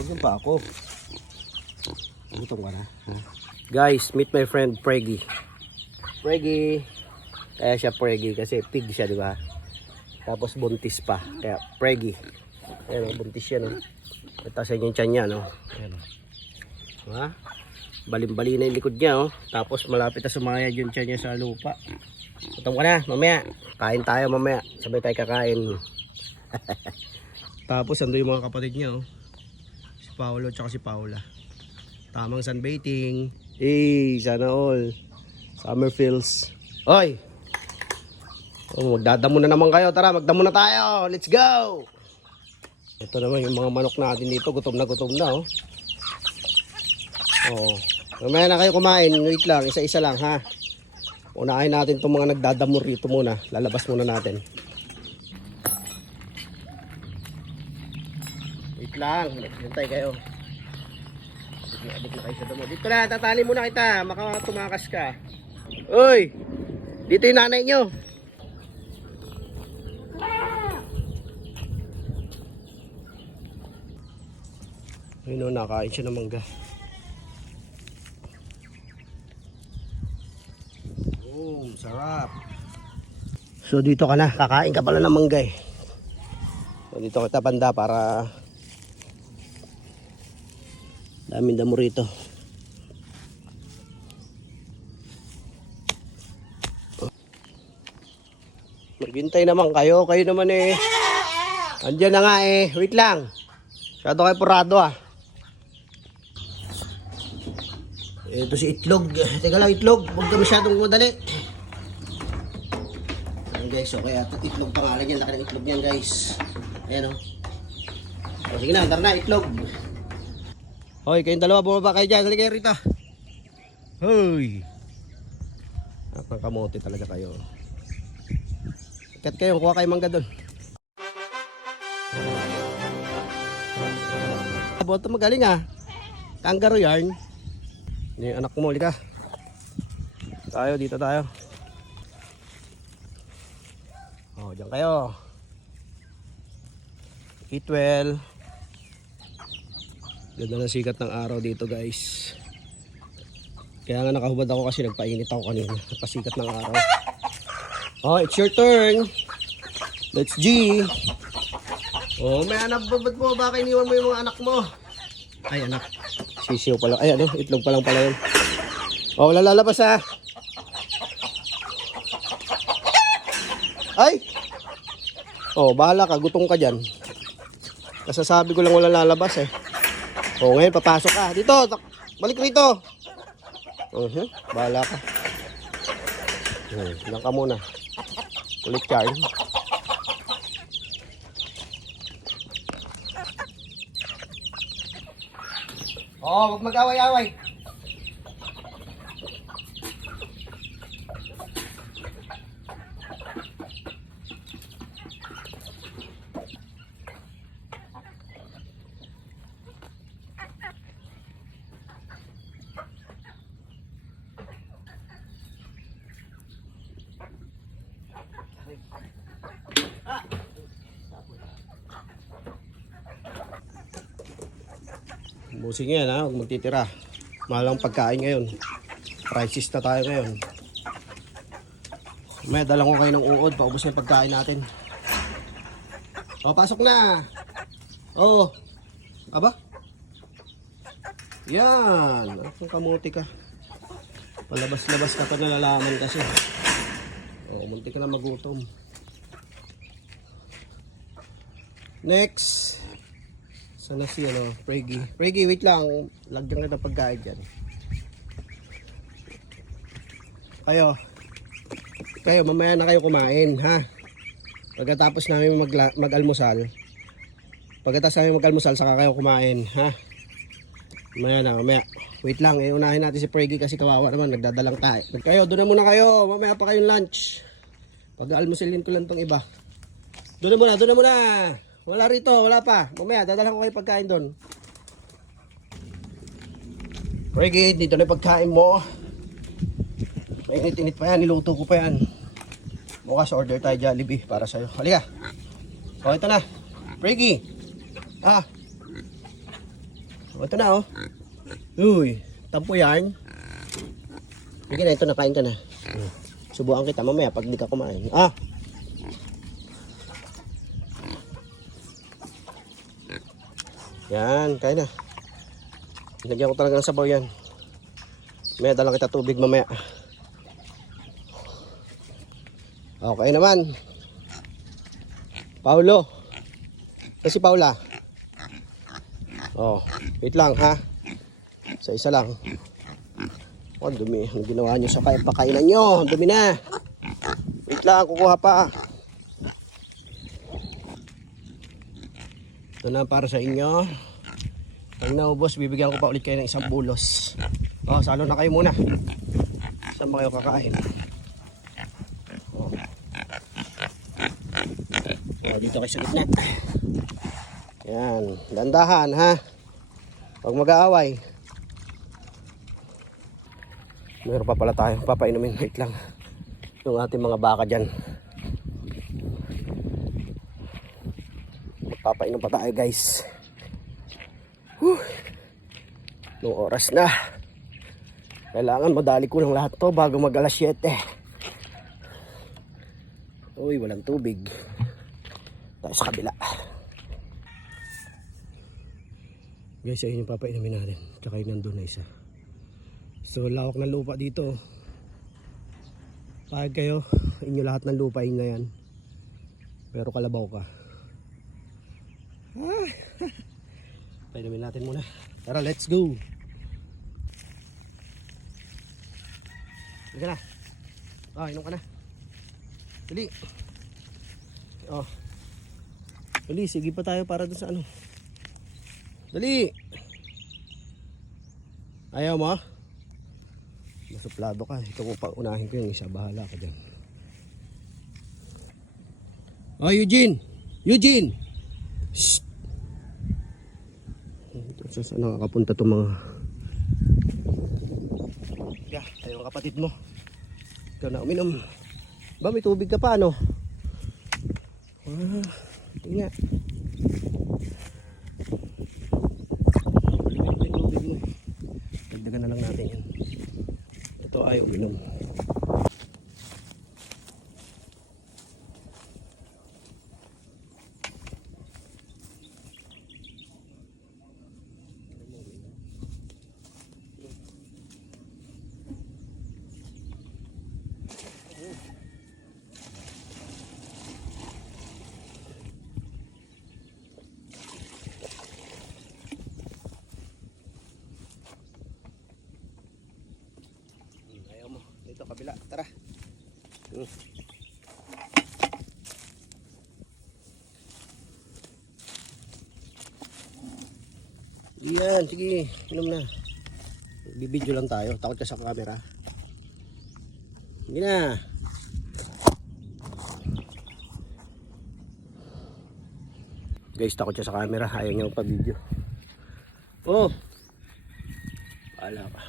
Huwag yung pa ako. Gutom ka na. Ha? Guys, meet my friend Preggy. Preggy. Kaya siya Preggy kasi pig siya, di ba? Tapos buntis pa. Kaya Preggy. Ayan, buntis siya, no? Ito sa yung tiyan niya, no? Ayan. Ha? Balim-bali na yung likod niya, oh. Tapos malapit na sumayad yung tiyan niya sa lupa. Gutom ka na, mamaya. Kain tayo mamaya. Sabay tayo kakain. Tapos ando yung mga kapatid niya, oh. Si Paolo at si Paula. Tamang sunbathing. Hey, sana all. Summer feels. Oy! Oh, magdadamo na naman kayo. Tara, magdamo na tayo. Let's go! Ito naman yung mga manok natin dito. Gutom na, oh. Oh. Mamaya na kayo kumain. Wait lang, isa-isa lang, ha. Unahin natin itong mga nagdadamo rito muna. Lalabas muna natin. Wait lang, hintay kayo. Adik na kayo sa damo. Dito na, tatali muna kita. Makatumakas ka. Uy! Dito yung nanay nyo. Ayun o, nakain siya ng mangga. Oh, sarap. So dito ka na, kakain ka pala ng mangga eh. So dito kita banda para daming damo rito. Maghintay naman kayo naman eh. Andiyan na nga eh, wait lang. Masyado kayo purado ah. Ito si Itlog. Teka lang Itlog, huwag ka masyadong madali. Ayan guys, okay at Itlog pangalan yan. Laki ng Itlog yan guys. Ayan o. O sige na, tara na Itlog. Hoy, kayong dalawa bumaba kayo dyan. Halika kayo rito. Hoy. Ang kamote talaga kayo. Ikat kayo, kuha kayo mangga doon. Boto magaling ah. Kangaroo yarn. Yung anak ko mo, halika. Tayo, dito tayo. Oh, dyan kayo. Eat well. Ganda ng sikat ng araw dito guys. Kaya nga nakahubad ako kasi nagpainit ako kanina. Napasikat ng araw. Oh, it's your turn. Let's G. Oh, may anak ba't mo? Baka iniwan mo yung mga anak mo? Ay, anak. Sisiyo pala. Ay, ano? Itlog pa lang pala yun. Oh, wala lalabas ha. Ay! Oh, bahala ka. Gutom ka dyan. Kasasabi ko lang wala lalabas eh. Oh, ngayon papasok ka. Dito! Balik rito! Bahala ka. Lang ka muna. Kulit ka eh. Oh, huwag mag-away-away. Busing yan ha, huwag magtitira. Mahal ang pagkain ngayon. Crisis na tayo ngayon. May dala ko kayo ng uod, paubos na yung pagkain natin. Oh, pasok na. Oh. Aba? Yan. Ang kamuti ka. Palabas-labas ka pa nalalaman kasi. Oh, munti ka na magutom. Next. Sana si ano, Preggy. Preggy, wait lang. Lagyan kita pagkain dyan. Kayo, mamaya na kayo kumain, ha? Pagkatapos namin mag-almusal. Saka kayo kumain, ha? Mamaya. Wait lang, unahin natin si Preggy kasi kawawa naman, nagdadalang tayo. Kayo, doon na muna kayo. Mamaya pa kayong lunch. Pag-almusalin ko lang tong iba. Doon na muna. Wala rito, wala pa. Mamaya, dadalhan ko kayo pagkain doon. Preggy, dito na yung pagkain mo. Mainit-init pa yan, niluto ko pa yan. Bukas order tayo Jollibee para sa'yo. Halika. O, ito na. Preggy. Ito na oh. Uy, tampo yan. Sige na, ito na, kain ka na. Subukan kita mamaya pag di ka kumain. Ah! Yan, kain na. Lagyan ko talaga ng sabaw yan. May dalang kita tubig mamaya. Okay naman. Paulo. Kasi Paula. Oh, wait lang ha. Sa isa lang. Oh, dumi. Ang ginawa nyo sa pakainan nyo. Dumi na. Wait lang, kukuha pa. Ito na para sa inyo. Pag naubos, bibigyan ko pa ulit kayo ng isang bulos. Oh, salo na kayo muna. Saan ba kayo kakain? Oh. Oh, dito kayo sa gitna. Yan, dandahan ha. Huwag mag-aaway. Meron pa pala tayo papainumin. Wait lang. Yung ating mga baka dyan. Magpapainom pa tayo guys. Nung oras na. Kailangan madali ko ng lahat to bago mag alas 7. Uy, walang tubig. Tayo sa kabila. Guys, ayun yung papainumin natin. Tsaka yung nandun na isa. So lawak ng lupa dito. Pahag kayo, inyo lahat ng lupa na yan. Pero kalabaw ka. Painumin natin muna. Tara, let's go. Sige na. Oh, inom ka na. Dali. Oh. Dali, sige pa tayo para dun sa ano. Dali. Ayaw mo? Masuplado ka. Ito ko pa unahin ko yung isa. Bahala ka dyan. Oh, Eugene! Eugene! Shh! Ito saan nakakapunta itong mga... Yeah, tayo ang kapatid mo. Ikaw na uminom. Ba, may tubig ka pa, ano? Ah, ito nga. May tubig mo. Dagdagan na lang natin yan. Ito ay uminom. Dito kabila, tara. Yan, sige, inom na. Bibidyo lang tayo, takot ka sa camera. Sige na. Guys, takot siya sa camera, ayaw niya pa-video. Oh. Wala ka.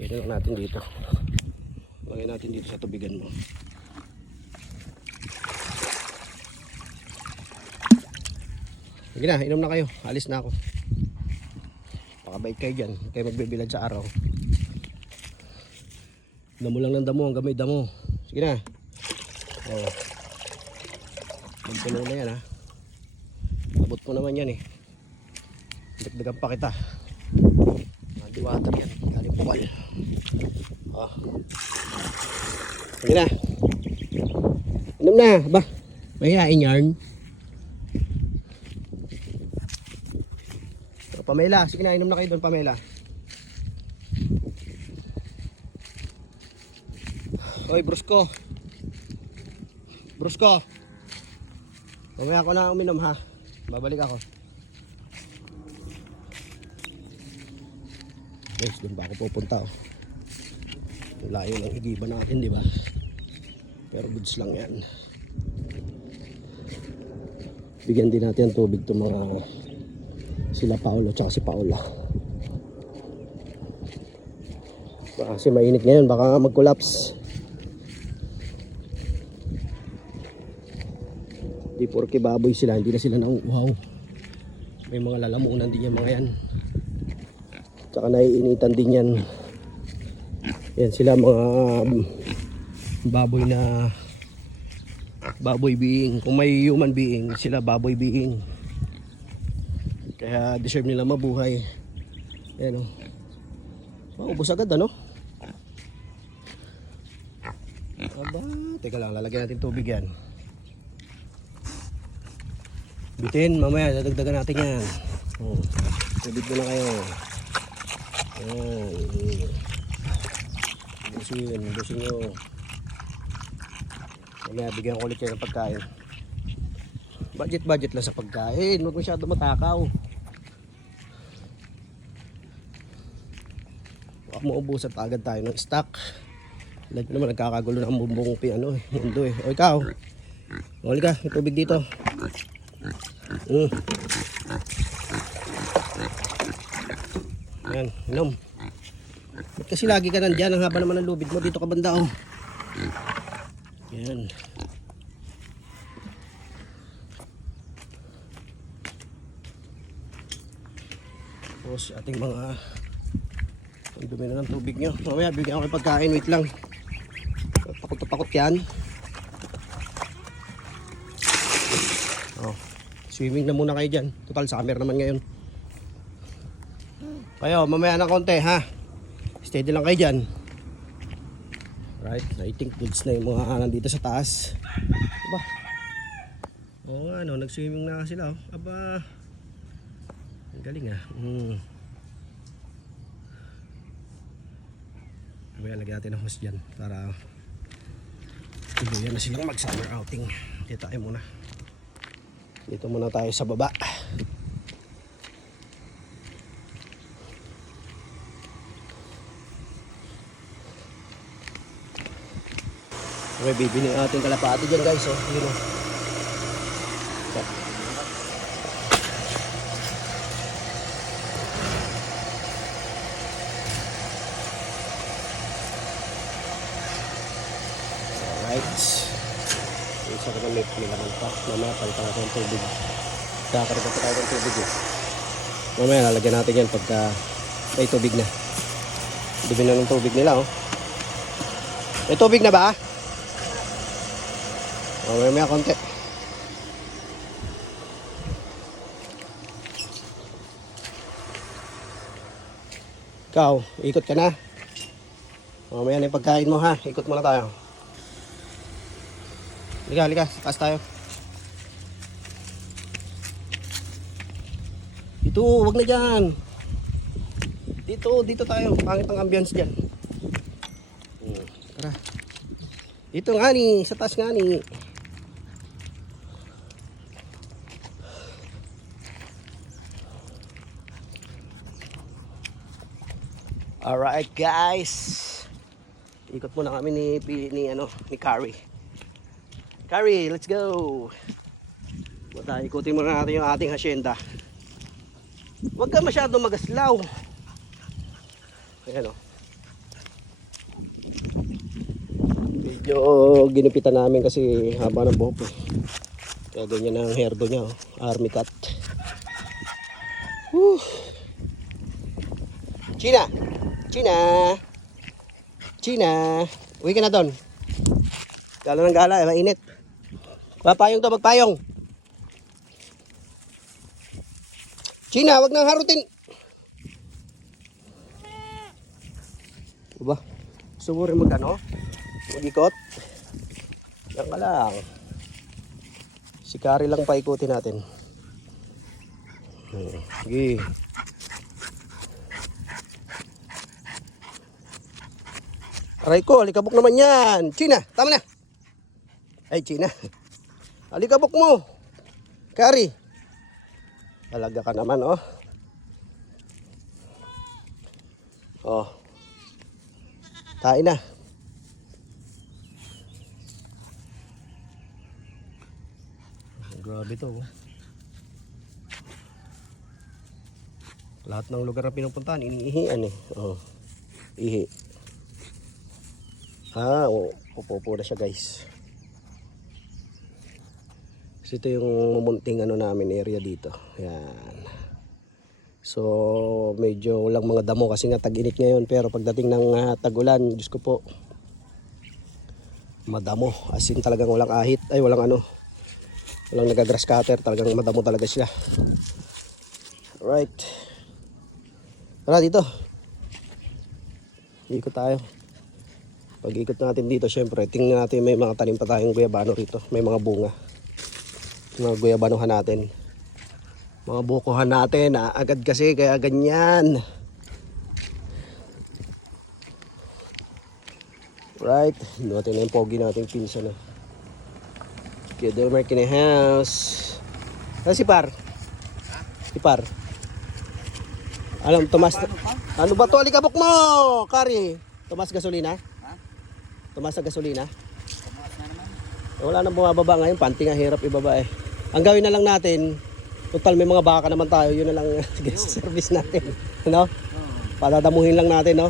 Yan lang natin dito. Lagay natin dito sa tubigan mo. Sige na, inom na kayo. Alis na ako. Pakabait kayo dyan. Kayo magbibilad sa araw. Damo lang ng damo hanggang may damo. Sige na. Oh. Magpuno na yan ha. Abot mo naman yan eh. Dagdagan pa kita. Madi water yan. Galing bukal. Oh. Sige na. Inom na. Ba? Mahihain yarn. So, Pamela. Sige na. Inom na kayo doon, Pamela. Hoy, Brusco. Brusco. Mamaya ako na uminom ha. Babalik ako. Guys, doon ba ako pupunta oh. Layo ng higiba natin, di ba? Pero goods lang yan. Bigyan din natin ng tubig itong mga sila Paolo tsaka si Paula. Baka kasi mainit ngayon, baka mag-collapse. Di porke baboy sila, hindi na sila nauuhaw. May mga lalamunan din yan mga yan. Tsaka naiinitan din yan. Yan sila mga baboy na baboy being. Kung may human being, sila baboy being. Kaya deserve nila mabuhay. Yan o. Maubos agad ano? Aba, teka lang, lalagyan natin tubig yan. Bitin, mamaya dadagdagan natin yan. Tubig mo na kayo. Busin nyo. Mamaya bigyan ko ulit kayo ng pagkain. Budget lang sa pagkain. Huwag masyado matakaw. Huwag mo ubusan pa agad tayo ng stock. Like naman nagkakagulo ng bumbong mundo eh. O ikaw, huli ka, may tubig dito. Yan, inom. Ba't kasi lagi ka nandyan? Ang haba naman ng lubid mo. Dito ka banda oh. Yan. Tapos ating mga ang dumi na ng tubig nyo. Mamaya bigyan ako ng pagkain. Wait lang. Takot na takot yan. Oh, swimming na muna kayo dyan. Total summer naman ngayon. Kayo, mamaya ng konti ha. Steady lang kayo dyan. Right, I think goods na yung mga nandito sa taas. Aba. Oo ano, nag-swimming na sila oh. Aba. Ang galing ah. Mamaya lagyan natin ng hose dyan para tuloyan na silang mag-summer outing. Dito tayo muna. Dito muna tayo sa baba. Okay, bibili ang ating kalapati dyan guys. Oh. Yun, oh. Alright. Isa ka na may nilaman pa. Mamaya palitan natin yung tubig. Kakakarga pa tayo ng tubig eh. Mamaya lalagyan natin yan pagka may tubig na. Dumi na ng tubig nila oh. May tubig na ba? Mamaya konti. Ikaw, ikot ka na. Mamaya na yung pagkain mo ha. Ikot muna tayo. Halika, sa taas tayo. Dito, wag na dyan. Dito tayo. Pangit ang ambience dyan. Tara. Dito nga ni, sa taas nga ni. Alright guys. Ikot muna kami ni Carrie. Carrie, let's go. Ikutin muna natin yung ating hacienda. Huwag ka masyado magaslaw. Ayan o. Medyo ginupitan namin kasi haba ng buhok eh. Kaya ganyan ang hairdo niya oh. Army cut. Whew. China, uwi ka na doon. Gala ng gala, mainit. Papayong to, magpayong. China, wag nang harutin. Diba? Gusto mo rin mag-ikot? Yan ka lang. Si Carrie lang paikutin natin. Sige. Aray ko, alikabok naman yan. China, tama na. Ay, China. Alikabok mo. Carrie. Talaga ka naman, oh. Oh. Tain na. Grabe to. Lahat ng lugar na pinupuntahan, iniihian eh. Oh. Ihi. Upo na siya guys. Kasi ito yung mumunting namin area dito. Yan. So medyo walang mga damo kasi nga tag-init ngayon. Pero pagdating ng tag-ulan, Diyos ko po, madamo. As in talagang walang ahit. Ay walang ano. Walang nagagrass cutter. Talagang madamo talaga siya. Alright. Tara dito. Ikot tayo. Pag ikot natin dito, syempre, tingnan natin may mga tanim pa tayong guyabano rito. May mga bunga. Mga guyabanohan natin. Mga bukuhan natin. Agad kasi, kaya ganyan. Right. Hindi natin na yung pogi natin pinsan. Okay, the American house. Ano si Par? Si Par. Alam, Tomas. Ano ba to? Alikabok mo! Kari. Tomas gasolina? Tumas sa gasolina? Wala nang bumababa ngayon. Panty nga hirap ibaba eh. Ang gawin na lang natin, total may mga baka naman tayo. Yun na lang service natin. No? Padadamuhin lang natin, no?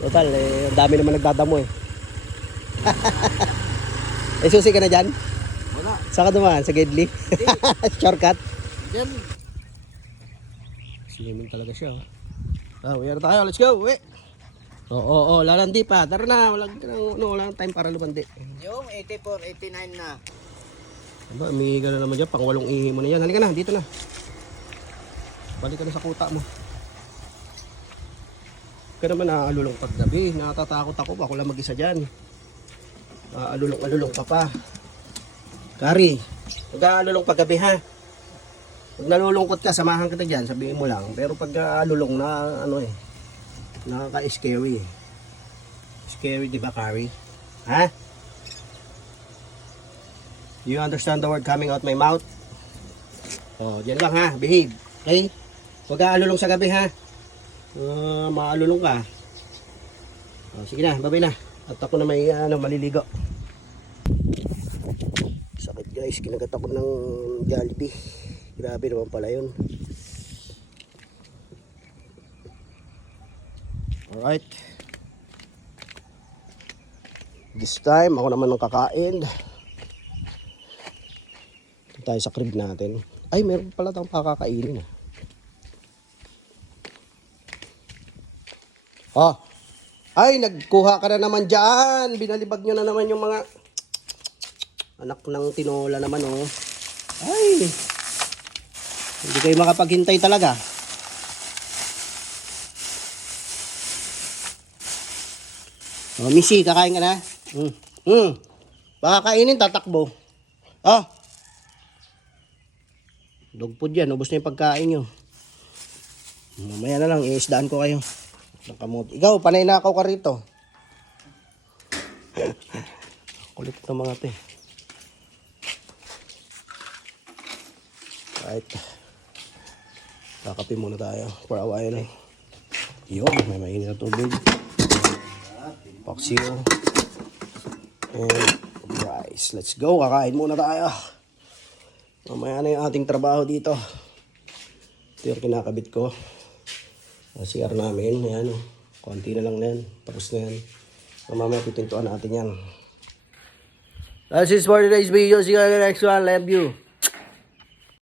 Total, eh, ang dami naman nagdadamo eh. Eh, susi ka na dyan? Wala. Saan ka dumaan? Sa Gedli? Shortcut? Diyan. Swimming talaga siya. Uwi na tayo. Let's go. Uwi. Oo, lalandi pa. Tara na. Walang time para lumandi. Yung 84, 89 na. Aba, umihiga na naman dyan. Pang 8 ihi mo na yan. Halika na. Dito na. Balik ka na sa kuta mo. Kaya naman naaalulong paggabi. Natatakot ako. Ako lang mag-isa dyan. Alulong ka pa. Kari, mag-aalulong paggabi ha. Pag nalulungkot ka, samahan kita dyan. Sabihin mo lang. Pero pag alulong na ano eh. Nakaka-scary. Scary, di ba, Kari? Ha? You understand the word coming out my mouth? Oh, diyan lang ha. Behave. Okay? Huwag aalulong sa gabi ha. Maalulong ka. Oh, sige na, babay na. At ako na may maliligo. Sakit guys, kinagat ako ng Jollibee. Grabe naman pala yun. Alright. This time, ako naman ang kakain. Ito tayo sa crib natin. Ay, meron pala tayong pakakainin. Oh. Ay, nagkuha ka na naman dyan. Binalibag nyo na naman yung mga anak ng tinola naman, oh. Ay. Hindi kayo makapaghintay talaga. Oh, Missy, kakain ka na? Baka kainin, tatakbo. Oh. Dog food yan, ubos na yung pagkain nyo. Mamaya na lang, iisdaan ko kayo. Ng kamote. Ikaw, panay na ako ka rito. Kulit ng mga te. Right. Kakape muna tayo for a while. Yun, may mainit na tubig. Paksiyo. And rice. Let's go. Kakain muna tayo. Mamaya na yung ating trabaho dito. Ito yung kinakabit ko. CR namin. Ayan. Konti na lang na yan. Tapos na yan. Mamaya pitintuan natin yan. That's it for today's video. See you on the next one. Love you.